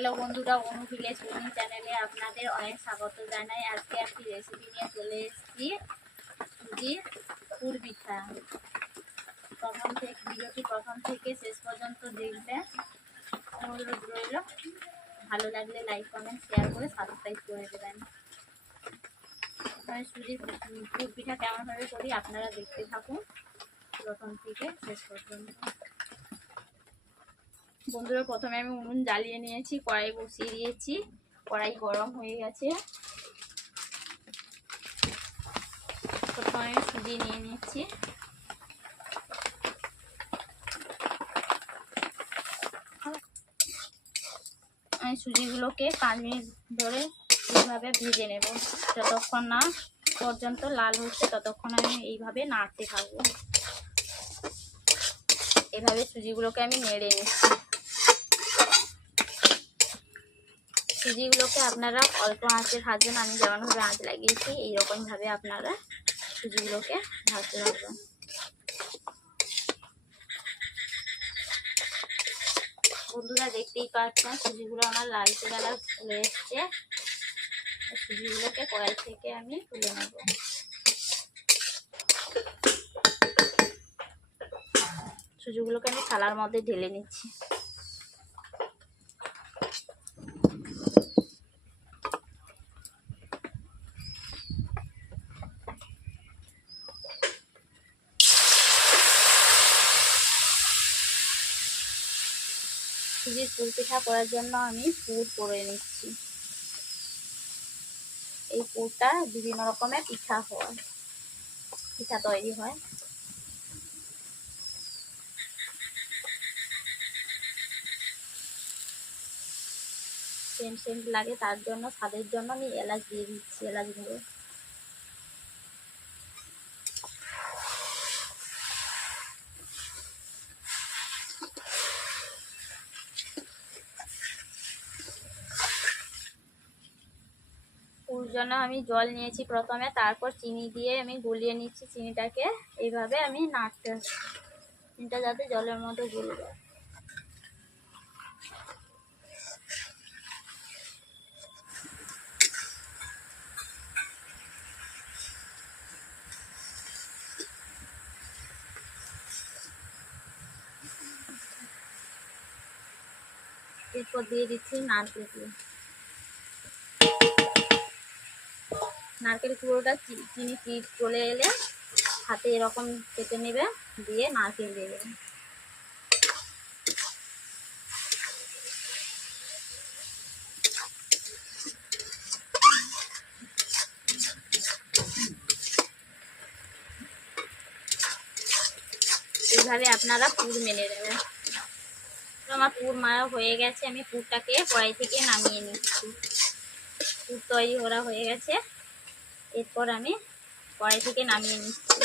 Hello বন্ধুরা, অনু village cooking চ্যানেলে আপনাদের অনেক স্বাগত জানাই। আজকে একটি রেসিপি নিয়ে চলে এসেছি, সুজির পুর পিঠা। ভিডিওটি প্রথম থেকে শেষ পর্যন্ত দেখবেন, অনুরোধ রইল। ভালো লাগলে লাইক কমেন্ট শেয়ার করে সাবস্ক্রাইব করে দেবেন। সুজির পুর পিঠা কেমনভাবে করি আপনারা দেখতে থাকুন প্রথম থেকে শেষ পর্যন্ত। বন্ধুরা, প্রথমে আমি উনুন জ্বালিয়ে নিয়েছি, কড়াই বসিয়ে দিয়েছি। কড়াই গরম হয়ে গেছে। প্রথমে আমি সুজি নিয়ে নিচ্ছি। আমি সুজিগুলোকে 5 মিনিট ধরে এইভাবে ভেজে নেব। যতক্ষণ না পর্যন্ত লাল হচ্ছে ততক্ষণ আমি এইভাবে নাড়তে থাকবো। এভাবে সুজিগুলোকে আমি নেড়ে নিচ্ছি। সুজিগুলোকে আপনারা অল্প আঁচে ভাজবেন। আমি যেমনভাবে আঁচ লাগিয়েছি এইরকমভাবে আপনারা সুজিগুলোকে ভাজতে পারবেন। বন্ধুরা, দেখতেই পাচ্ছেন সুজিগুলো আমার লালচে কালার চলে এসছে। সুজিগুলোকে কড়াই থেকে আমি তুলে নেব। সুজিগুলোকে আমি থালার মধ্যে ঢেলে নিচ্ছি। সুজির পুর পিঠা করার জন্য আমি পুর করে নিচ্ছি। এই পুরটা বিভিন্ন রকমের পিঠা তৈরি হয়। সেন্ট লাগে, তার জন্য স্বাদের জন্য আমি এলাচ দিয়ে দিচ্ছি, এলাচ গুঁড়ো। পুর জন্য আমি জল নিয়েছি প্রথমে, তারপর চিনি দিয়ে আমি গুলিয়ে নিচ্ছি। চিনিটাকে এইভাবে আমি নাড়তে, চিনিটা যাতে জলের মধ্যে গুলে যায়। এরপর দিয়ে দিচ্ছি নারকেল কুড়ো। নারকেল কুড়োটা চিনি চলে এলে হাতে এরকম কেটে নেবে, দিয়ে নারকেল দিয়ে দেবেন। এইভাবে আপনারা পুর মেনে নেবেন। আমার পুর মারা হয়ে গেছে, আমি পুরটাকে কড়াই থেকে নামিয়ে নিচ্ছি। পুর তৈরি করা হয়ে গেছে। এরপর আমি কড়াই থেকে নামিয়ে নিচ্ছি।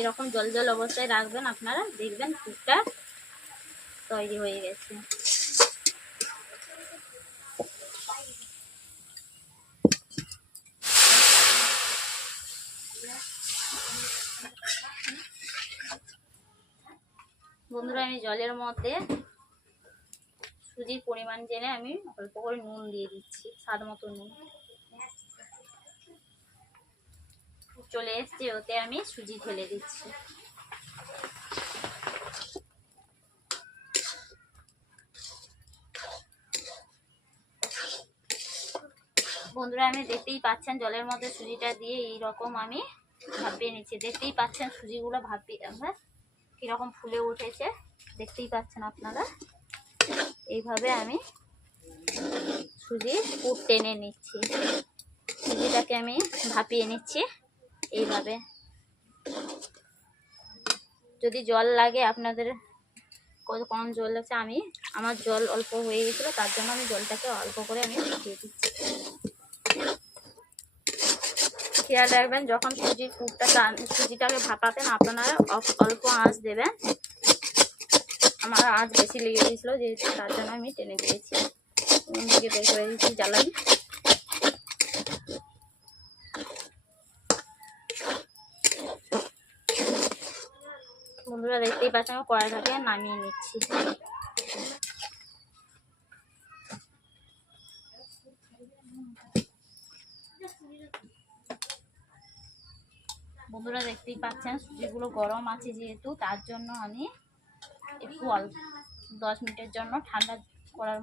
এরকম জল জল অবস্থায় রাখবেন, আপনারা দেখবেন পুরটা তৈরি হয়ে গেছে। বন্ধুরা, আমি জলের মধ্যে সুজির পরিমাণ জেনে আমি অল্প করে নুন দিয়ে দিচ্ছি, স্বাদ মতো নুন। চলে এসছে, ওতে আমি সুজি ঢেলে দিচ্ছি। বন্ধুরা, আমি দেখতেই পাচ্ছেন জলের মধ্যে সুজিটা দিয়ে এইরকম আমি ভাপিয়ে নিচ্ছি। দেখতেই পাচ্ছেন সুজিগুলো কিরকম ফুলে উঠেছে, দেখতেই পাচ্ছেন আপনারা। এইভাবে আমি সুজির পুর টেনে নিচ্ছি। সুজিটাকে আমি ভাপিয়ে নিচ্ছি এইভাবে। যদি জল লাগে আপনাদের, কম জল লাগছে, আমার জল অল্প হয়ে গেছিলো, তার জন্য আমি জলটাকে অল্প করে আমি দিয়ে দিচ্ছি। খেয়াল রাখবেন, যখন সুজিটাকে ভাপাতেন আপনারা অল্প আঁচ দেবেন। আমার আঁচ বেশি লেগে গিয়েছিলো, যেহেতু তার জন্য আমি টেনে দিয়েছি। দিকে বের করে দিচ্ছি জ্বালানি। বন্ধুরা, দেখতেই পাচ্ছেন আমি কড়াইটাকে নামিয়ে নিচ্ছি। বন্ধুরা দেখতেই পাচ্ছেন সুজিগুলো গরম আছে যেহেতু, তার জন্য আমি একটু অল্প 10 মিনিটের জন্য ঠান্ডা করার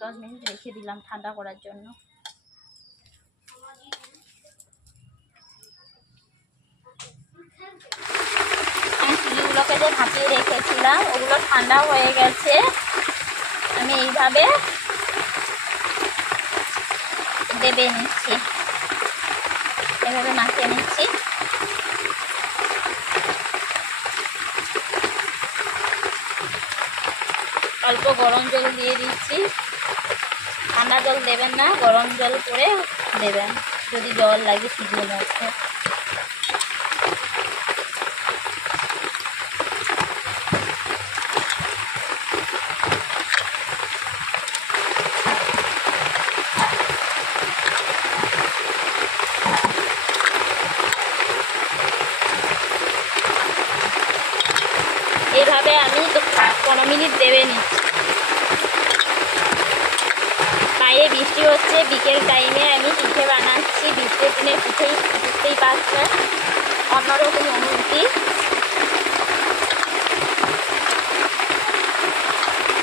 10 মিনিট রেখে দিলাম ঠান্ডা করার জন্য। আমি সুজিগুলোকে যে ভাপিয়ে রেখেছিলাম ওগুলো ঠান্ডা হয়ে গেছে। আমি এইভাবে দেবে নিচ্ছি, এভাবে মাখিয়ে নিচ্ছি। অল্প গরম জল দিয়ে দিচ্ছি, ঠান্ডা জল দেবেন না, গরম জল করে দেবেন যদি জল লাগে সুজির মধ্যে। এইভাবে আমি 15 মিনিট দেবে নিচ্ছি। বাইরে বৃষ্টি হচ্ছে, বিকেল টাইমে আমি পিঠে বানাচ্ছি। বৃষ্টির দিনে পিঠেই বুঝতেই পারছেন অন্যরকম অনুভূতি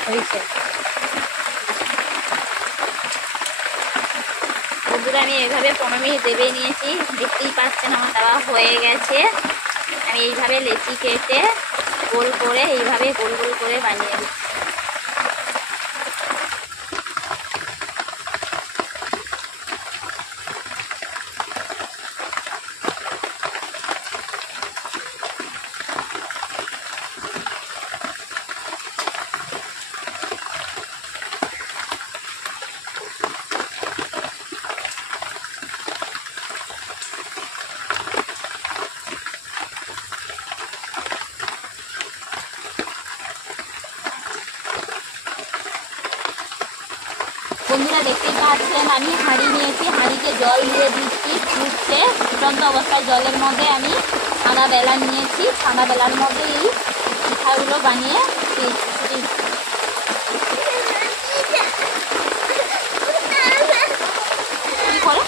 হয়েছে। বন্ধুরা আমি এইভাবে 15 মিনিট দেবে নিয়েছি, দেখতেই পাচ্ছেন আমার দেওয়া হয়ে গেছে। আমি এইভাবে লেচি কেটে গোল করে এইভাবে গোল গোল করে বানিয়ে দিচ্ছি। বন্ধুরা দেখতেই পাচ্ছেন আমি হাঁড়ি নিয়েছি, হাঁড়িতে জল দিয়ে দিচ্ছি, ফুটছে। ফুটন্ত অবস্থায় জলের মধ্যে আমি ছানা বেলা নিয়েছি, ছানা বেলার মধ্যে এই পিঠাগুলো বানিয়ে দিচ্ছি। কি করে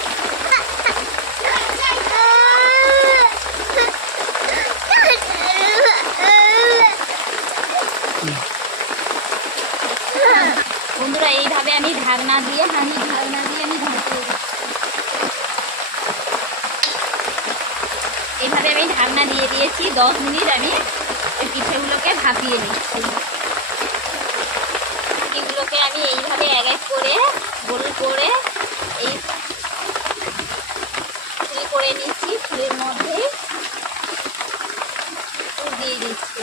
বন্ধুরা এইভাবে আমি ঢাকনা দিয়ে হাঁড়ির ঢাকনা দিয়ে আমি ঢাকিয়ে দিচ্ছি। এইভাবে আমি ঢাকনা দিয়ে দিয়েছি, 10 মিনিট আমি ওই পিঠেগুলোকে ভাপিয়ে নিচ্ছি। পিঠেগুলোকে আমি এইভাবে এক এক করে গোল করে এই ফুল করে নিচ্ছি, ফুলের মধ্যে ফুল দিয়ে দিচ্ছি।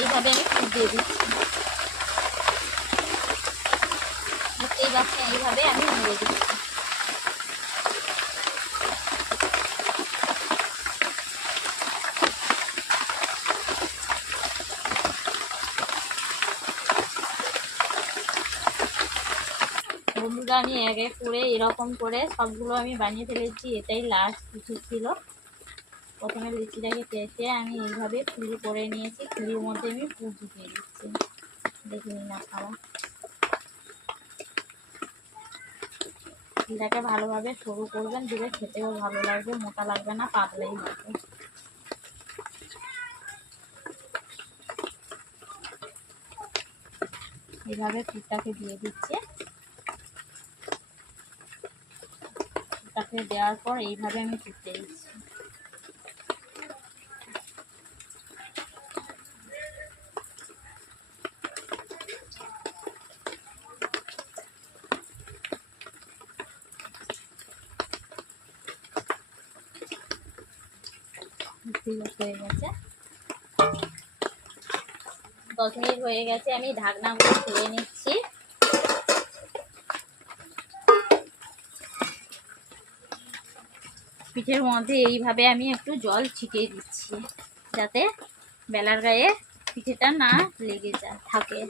এইভাবে আমি ফুল দিয়ে দিচ্ছি, বুঝতেই পারছেন এইভাবে আমি দিয়ে দিচ্ছি। বন্ধুরা আমি এক এক করে এরকম করে সবগুলো আমি বানিয়ে ফেলেছি, এটাই লাস্ট কিছু ছিল। প্রথমে লিচিটাকে কেটে আমি এইভাবে ফুল করে নিয়েছি, ফুলের মধ্যে আমি ফুল ঢুকিয়ে দিচ্ছি। দেখে নিন আপনারা, এটাকে ভালোভাবে সরু করবেন, দিলে খেতেও ভালো লাগবে, মোটা লাগবে না, পাতলাই হবে। এইভাবে ফুলটাকে দিয়ে দিচ্ছে, ফুলটাকে দেওয়ার পর এইভাবে আমি ফুটতে দিচ্ছি। হয়ে গেছে, 10 মিনিট হয়ে গেছে, আমি ঢাকনাগুলো খুলে নিচ্ছি। পিঠের মধ্যে এইভাবে আমি একটু জল ছিটিয়ে দিচ্ছি, যাতে বেলার গায়ে পিঠেটা না লেগে থাকে।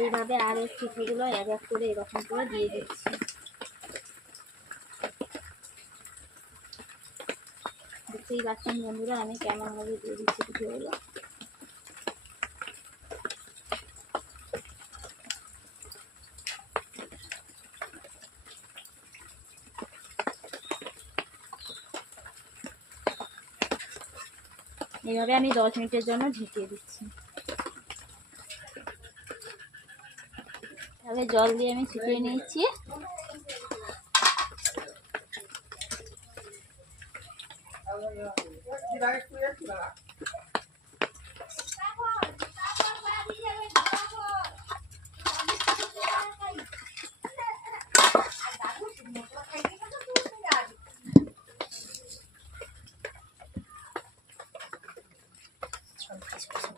এইভাবে আরও পিঠেগুলো এক এক করে এরকম করে দিয়ে দিচ্ছি। দেখতেই পাচ্ছেন বন্ধুরা আমি কেমনভাবে দিয়ে দিচ্ছি পিঠেগুলো। এইভাবে আমি 10 মিনিটের জন্য ঢেকে দিচ্ছি। তাহলে জল দিয়ে আমি ছিটিয়ে নিচ্ছি।